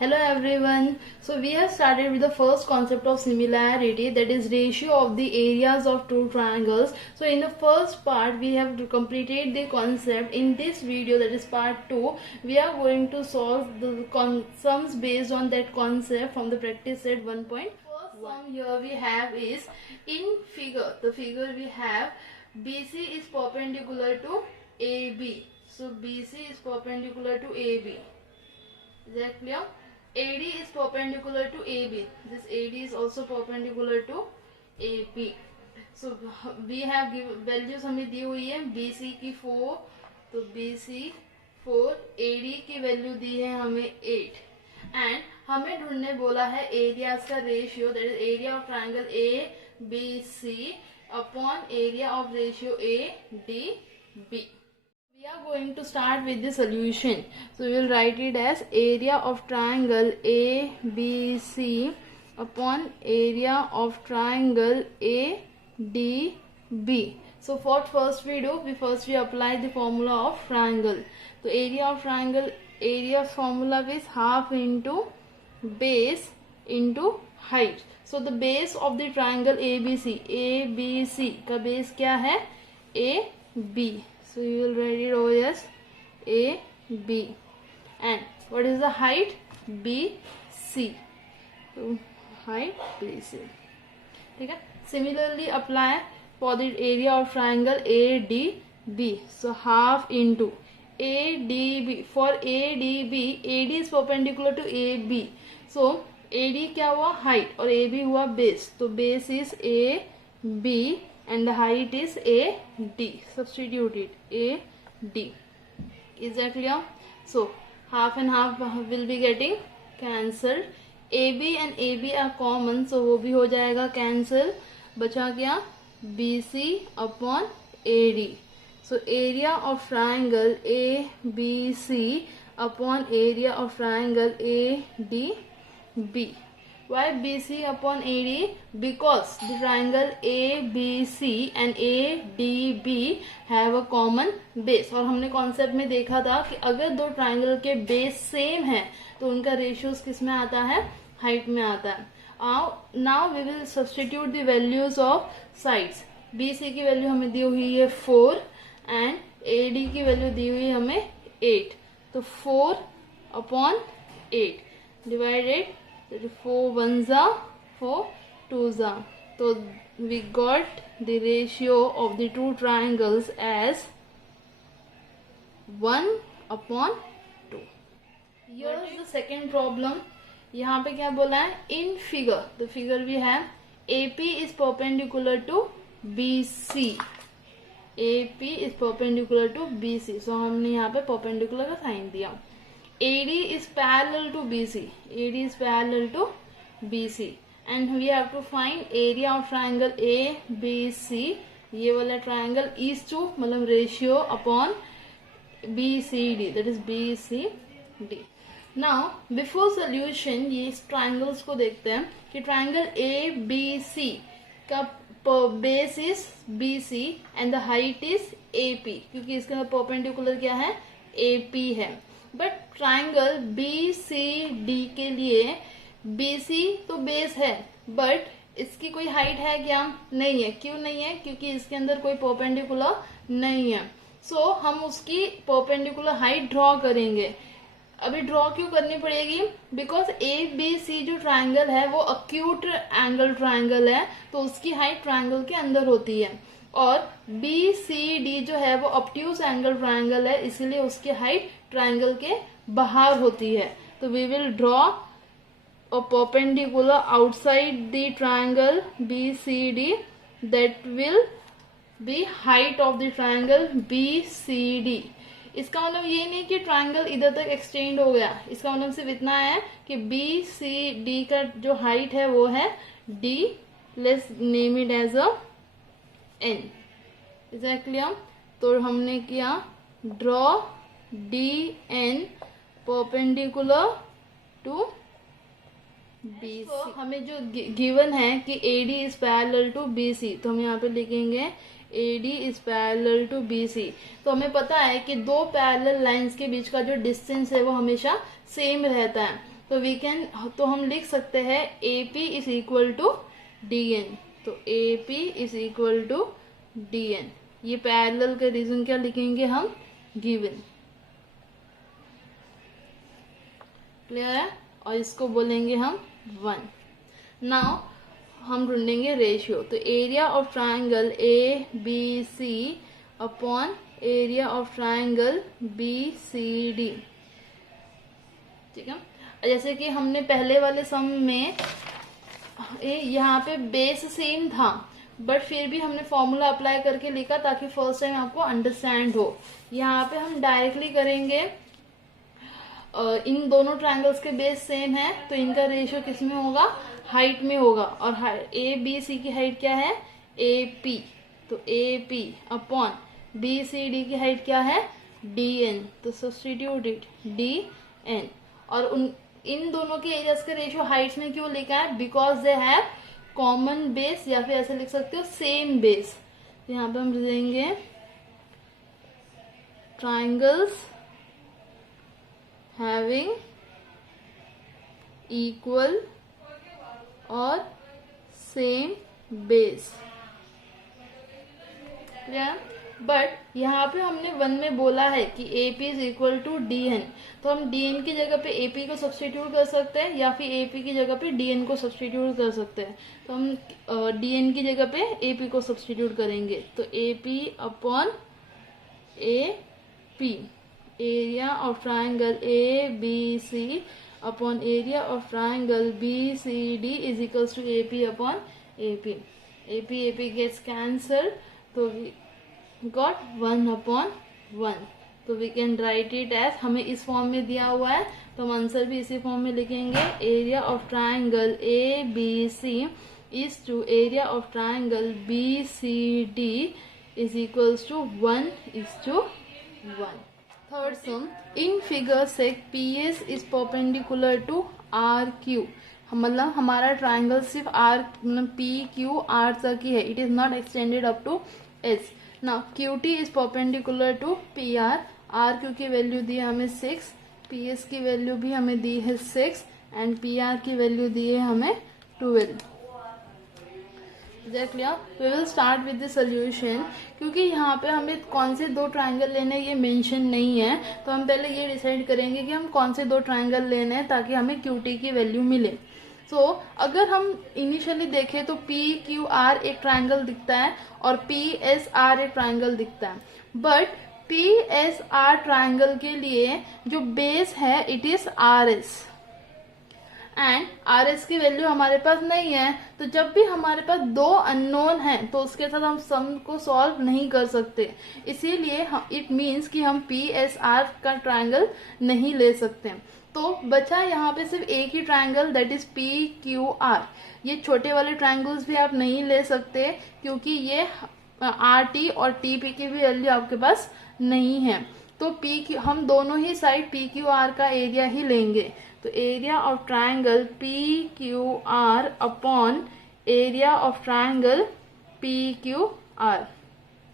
Hello everyone. So we have started with the first concept of similarity, that is ratio of the areas of two triangles. So in the first part we have completed the concept. In this video, that is part 2, we are going to solve the sums based on that concept from the practice set 1.1. First sum here we have is in figure. The figure we have BC is perpendicular to AB. So BC is perpendicular to AB. Is that clear? AD is perpendicular to AB. This AD is also perpendicular to AB. So we have values हमें दी हुई है BC की 4, तो BC 4, AD की value दी है हमें 8 एंड हमें ढूंढने बोला है एरियाज का ratio, that is area of triangle ABC upon area of ratio ADB. We are going to start with the solution. So we will write it as area of triangle ABC upon area of triangle ADB. So what first we do? We apply the formula of triangle. So area of triangle, area formula is half into base into height. So the base of the triangle ABC का base क्या है? AB. So you will write it over as AB. And what is the height? BC. So height BC. ठीक है. Similarly apply for the area of triangle ADB. So half into ADB. For ADB, AD is perpendicular to AB. So AD क्या हुआ? Height और AB हुआ base. तो base is AB and the height is AD. Substitute it AD. Is that clear? So half and half will be getting cancelled. AB and AB are common, so वो भी हो जाएगा cancel. बचा क्या? BC upon AD. So area of triangle ABC upon area of triangle ADB. Why BC upon AD? Because the triangle ABC and ADB have a common base. और हमने concept में देखा था कि अगर दो ट्राइंगल के बेस सेम है तो उनका रेशियोज किस में आता है? हाइट में आता है. Now we will substitute the values of sides. BC की वैल्यू हमें दी हुई है 4 एंड AD की वैल्यू दी हुई है हमें 8. तो 4 upon 8 divided 4 ones are 4 twos are. So we got the ratio of the two triangles as 1 upon 2. Here is the second problem. यहाँ पे क्या बोला है? In figure, the figure we have AP is perpendicular to BC. AP is perpendicular to BC. So हमने यहाँ पे perpendicular का sign दिया. AD is parallel to BC. AD is parallel to BC. And we have to find area of triangle ABC. ये वाला triangle is to मतलब ratio upon BCD. That is BCD. Now before solution ये इस triangles को देखते हैं कि triangle ABC का base is BC and the height is AP. क्योंकि इसका perpendicular क्या है? AP है. बट ट्राइंगल BCD के लिए BC तो बेस है बट इसकी कोई हाइट है क्या? नहीं है. क्यों नहीं है? क्योंकि इसके अंदर कोई परपेंडिकुलर नहीं है. सो हम उसकी परपेंडिकुलर हाइट ड्रॉ करेंगे. अभी ड्रॉ क्यों करनी पड़ेगी? बिकॉज ABC जो ट्राइंगल है वो अक्यूट एंगल ट्राइंगल है, तो उसकी हाइट ट्राइंगल के अंदर होती है. और BCD जो है वो ऑब्ट्यूज एंगल ट्राइंगल है, इसीलिए उसकी हाइट ट्राइंगल के बाहर होती है. तो we will draw a perpendicular outside the triangle BCD that will be height of the triangle BCD. इसका मतलब ये नहीं कि ट्राइंगल इधर तक एक्सटेंड हो गया. इसका मतलब सिर्फ इतना है कि BCD का जो हाइट है वो है D. Let's name it as a N. Is that clear? तो हमने किया draw DN perpendicular to BC. हमें जो गिवन है कि AD is parallel to BC, तो हम यहाँ पे लिखेंगे AD is parallel to BC. तो हमें पता है कि दो पैरेलल लाइंस के बीच का जो डिस्टेंस है वो हमेशा सेम रहता है. तो हम लिख सकते हैं AP is equal to DN। तो AP is equal to DN। ये पैरेलल का रीजन क्या लिखेंगे हम, गिवन। क्लियर है? और इसको बोलेंगे हम 1। नाउ हम ढूंढेंगे रेशियो। तो area of triangle ABC upon area of triangle BCD। ठीक है, जैसे कि हमने पहले वाले सम में यहाँ पे बेस सेम था, बट फिर भी हमने फॉर्मूला अप्लाई करके लिखा ताकि फर्स्ट टाइम आपको अंडरस्टैंड हो। यहाँ पे हम डायरेक्टली करेंगे, इन दोनों ट्रायंगल्स के बेस सेम है तो इनका रेशियो किस में होगा, हाइट में होगा। और ABC की हाइट क्या है, AP। तो AP अपॉन BCD की हाइट क्या है, DN। तो सब्स्टिट्यूट इट DN। और इन दोनों के एरियाज का रेशियो हाइट्स में क्यों लिखा है, because they have common base, या फिर ऐसे लिख सकते हो सेम बेस। तो यहाँ पे हम लिखेंगे ट्राइंगल्स हैविंग इक्वल और सेम बेस। बट यहाँ पे हमने 1 में बोला है कि AP is equal to DN। तो हम DN की जगह पे AP को सब्स्टिट्यूट कर सकते हैं, या फिर AP की जगह पे DN को सब्स्टिट्यूट कर सकते हैं। तो हम DN की जगह पे AP को सब्स्टिट्यूट करेंगे। तो AP upon AP, area of triangle ABC upon area of triangle BCD is equals to AP upon AP। AP gets cancel, तो got 1 upon 1। तो we can write it as, हमें इस फॉर्म में दिया हुआ है तो हम आंसर भी इसी फॉर्म में लिखेंगे। Area of triangle ABC is to area of triangle BCD is equals to 1:1। Third sum, in figure से PS is perpendicular to RQ। मतलब हमारा ट्राइंगल सिर्फ PQR तक ही है, it is not extended up to S। Now QT is perpendicular to PR। RQ की value दी है हमें 6, PS की वैल्यू भी हमें दी है 6 एंड PR की वैल्यू दी है हमें 12। Clear? We will start with the solution. क्योंकि यहाँ पे हमें कौन से दो ट्राइंगल लेने ये मेंशन नहीं है, तो हम पहले ये डिसाइड करेंगे कि हम कौन से दो ट्राइंगल लेने हैं ताकि हमें QT की वैल्यू मिले। अगर हम इनिशियली देखें तो PQR एक ट्राइंगल दिखता है और PSR एक ट्राइंगल दिखता है, बट PSR ट्राइंगल के लिए जो बेस है it is RS and RS की वैल्यू हमारे पास नहीं है। तो जब भी हमारे पास दो अननोन हैं तो उसके साथ हम सम को सॉल्व नहीं कर सकते, इसीलिए इट मीन्स कि हम PSR का ट्राइंगल नहीं ले सकते। तो बचा यहाँ पे सिर्फ एक ही ट्राइंगल, दैट इज PQR। ये छोटे वाले ट्राइंगल्स भी आप नहीं ले सकते क्योंकि ये RT और TP की भी वैल्यू आपके पास नहीं है। तो हम दोनों ही साइड PQR का एरिया ही लेंगे। तो area of triangle PQR upon area of triangle PQR।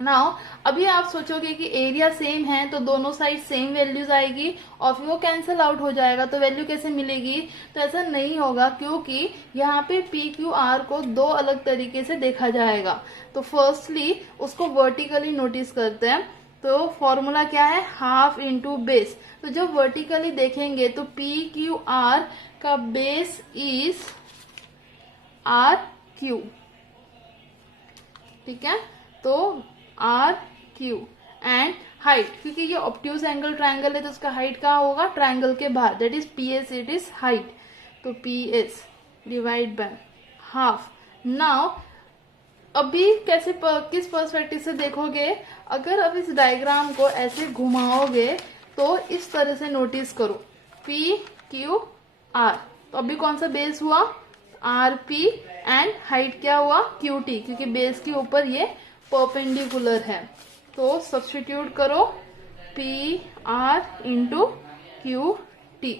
Now अभी आप सोचोगे कि एरिया सेम है तो दोनों साइड सेम वैल्यूज आएगी और फिर वो कैंसिल आउट हो जाएगा, तो वैल्यू कैसे मिलेगी? तो ऐसा नहीं होगा क्योंकि यहाँ पे PQR को दो अलग तरीके से देखा जाएगा। तो फर्स्टली उसको वर्टिकली नोटिस करते हैं। तो फॉर्मूला क्या है, हाफ इंटू बेस। तो जब वर्टिकली देखेंगे तो PQR का बेस इज RQ। ठीक है, तो RQ एंड हाइट, क्योंकि ये ऑब्ट्यूज एंगल ट्राइंगल है तो उसका हाइट कहाँ होगा, ट्राइंगल के बाहर, that is PS, it is height. तो PS divide by half. Now अभी किस पर्सपेक्टिव से देखोगे, अगर अब इस डायग्राम को ऐसे घुमाओगे तो इस तरह से नोटिस करो PQR। तो अभी कौन सा बेस हुआ, RP एंड हाइट क्या हुआ, QT, क्योंकि बेस के ऊपर ये परपेंडिकुलर है। तो सब्स्टिट्यूट करो PR इंटू QT।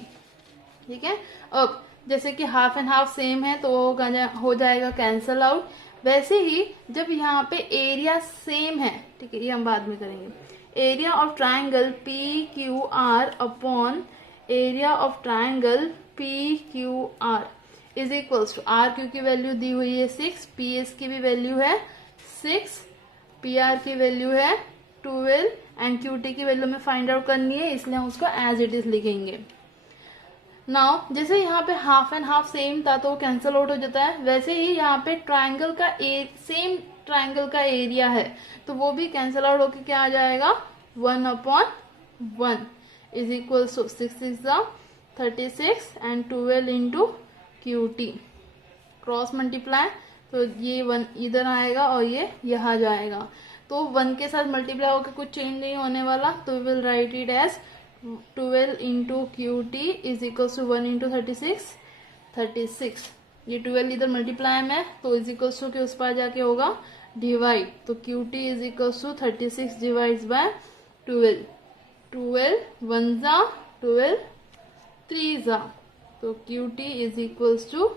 ठीक है, अब जैसे कि हाफ एंड हाफ सेम है तो हो जाएगा कैंसल आउट। वैसे ही जब यहाँ पे एरिया सेम है, ठीक है, ये हम बाद में करेंगे। Area of triangle PQR upon area of triangle P Q R is equals to, R Q की वैल्यू दी हुई है 6, पी एस की भी वैल्यू है 6, पी आर की वैल्यू है 12 एंड क्यू टी की वैल्यू हमें फाइंड आउट करनी है, इसलिए हम उसको एज इट इज लिखेंगे। नाउ जैसे यहाँ पे हाफ एंड हाफ सेम था तो वो कैंसिल आउट हो जाता है, वैसे ही यहाँ पे ट्राइंगल का सेम ट्राइंगल का एरिया है तो वो भी कैंसिल आउट होके क्या आ जाएगा 1/1 is equal to 6 6 36 and 12 into Q T, cross multiply तो ये 1 इधर आएगा और ये यहाँ जाएगा, तो 1 के साथ मल्टीप्लाई होकर कुछ चेंज नहीं होने वाला, तो we will write it as 12 into Q T is equal to 1 into 36, ये 12 इधर मल्टीप्लाई में तो इज इक्वल टू के उस पर जाके होगा डिवाइड, तो Q T is equal to 36 divides by 12, 12 1 जा 12 3 जा, तो Q T is equals to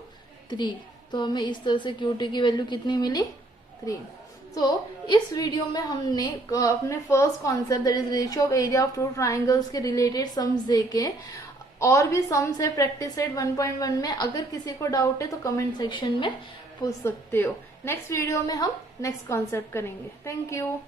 3, तो हमें इस तरह से क्यू टी की वैल्यू कितनी मिली 3। तो इस वीडियो में हमने अपने first concept that is ratio of area of two triangles के रिलेटेड सम्स देखे, और भी सम्स है प्रैक्टिस सेट 1.1 में, अगर किसी को डाउट है तो कमेंट सेक्शन में पूछ सकते हो। नेक्स्ट वीडियो में हम नेक्स्ट कॉन्सेप्ट करेंगे। Thank you.